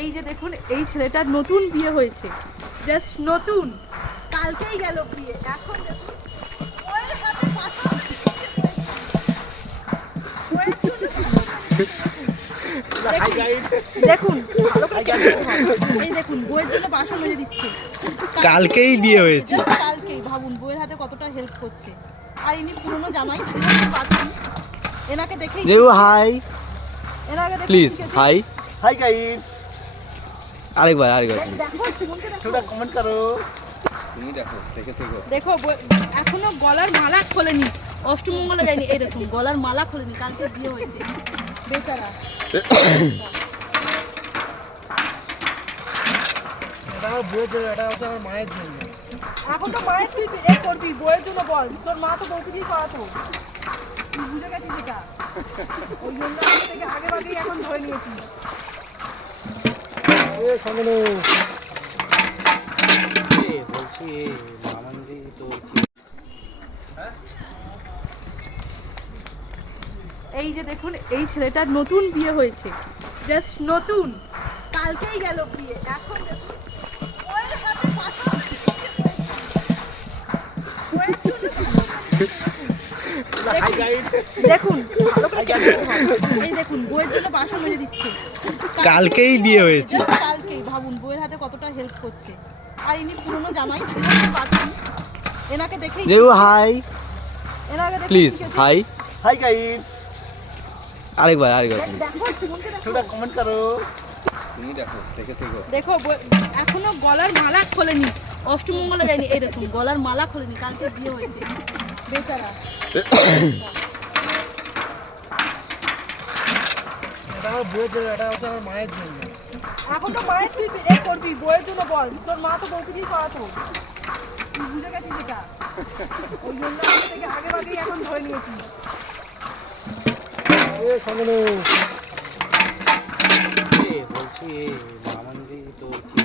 এই যে দেখুন, এই ছেলেটার নতুন বিয়ে হয়েছে, জাস্ট নতুন, কালকেই গেল বিয়ে। এখন দেখুন বউয়ের হাতে বাসন মেজে দিচ্ছে। বউয়ের জন্য দেখুন, ভালো করে দেখতে হবে। এই দেখুন বউয়ের জন্য বাসন মেজে দিচ্ছে। কালকেই বিয়ে হয়েছে। Just কালকেই, ভাবুন বউয়ের হাতে কতটা হেল্প করছে। আর ইনি পুরনো জামাই, পুরনো বাথরুম। এনাকে দেখেই জেরু হাই এনাকে দেখেই প্লিজ শিখেছে। হাই हाय गाइस আরেকবার দেখো সুমনকে দেখো। थोड़ा कमेंट करो তুমি দেখো দেখে শেখো। দেখো এখনো গলার মালা খোলেনি, অষ্টমঙ্গলে যায়নি। এই দেখুন গলার মালা খোলেনি, কালকে বিয়ে হয়েছে বেচারা। এটা আমার বউয়ের জন্য, এটা হচ্ছে আমার মায়ের জন্য। এখন তো মায়ের তুই এ করবি, বউয়ের জন্য বল। তোর মা তো বউকে দিয়ে করাতো, তুই বুঝে গেছিস এটা। ওই জন্য আমি থেকে আগে আগেই এখন ধরে নিয়েছি। এ সামনে এ বলছি মামন্দি তো কি এই যে দেখুন, এই ছেলেটার নতুন বিয়ে হয়েছে, জাস্ট নতুন, কালকেই গেল বিয়ে। এখন দেখুন বউয়ের হাতে বাসন মেজে দিচ্ছে। বউয়ের জন্য हाय गाइस দেখুন, ভালো করে দেখতে হবে। এই দেখুন বউয়ের জন্য বাসন মেজে দিচ্ছে। কালকেই বিয়ে হয়েছে। Just কালকেই, ভাবুন বউয়ের হাতে কতটা হেল্প করছে। আর ইনি পুরনো জামাই, পুরনো বাথরুম। এনাকে দেখেই জেরু হাই এনাকে দেখেই প্লিজ শিখেছে। হাই हाय गाइस আরেকবার দেখো সুমনকে দেখো। थोड़ा कमेंट करो তুমি দেখো দেখে শেখো। দেখো এখনো গলার মালা খোলেনি, অষ্টমঙ্গলে যায়নি। এই দেখুন গলার মালা খোলেনি, কালকে বিয়ে হয়েছে বেচারা। এটা আমার বউয়ের জন্য, এটা হচ্ছে আমার মায়ের জন্য। এখন তো মায়ের তুই এ করবি, বউয়ের জন্য বল। তোর মা তো বউকে দিয়ে করাতো, তুই বুঝে গেছিস এটা। ওই জন্য আমি থেকে আগে আগেই এখন ধরে নিয়েছি। এ সামনে এ বলছি মামন্দি তো কি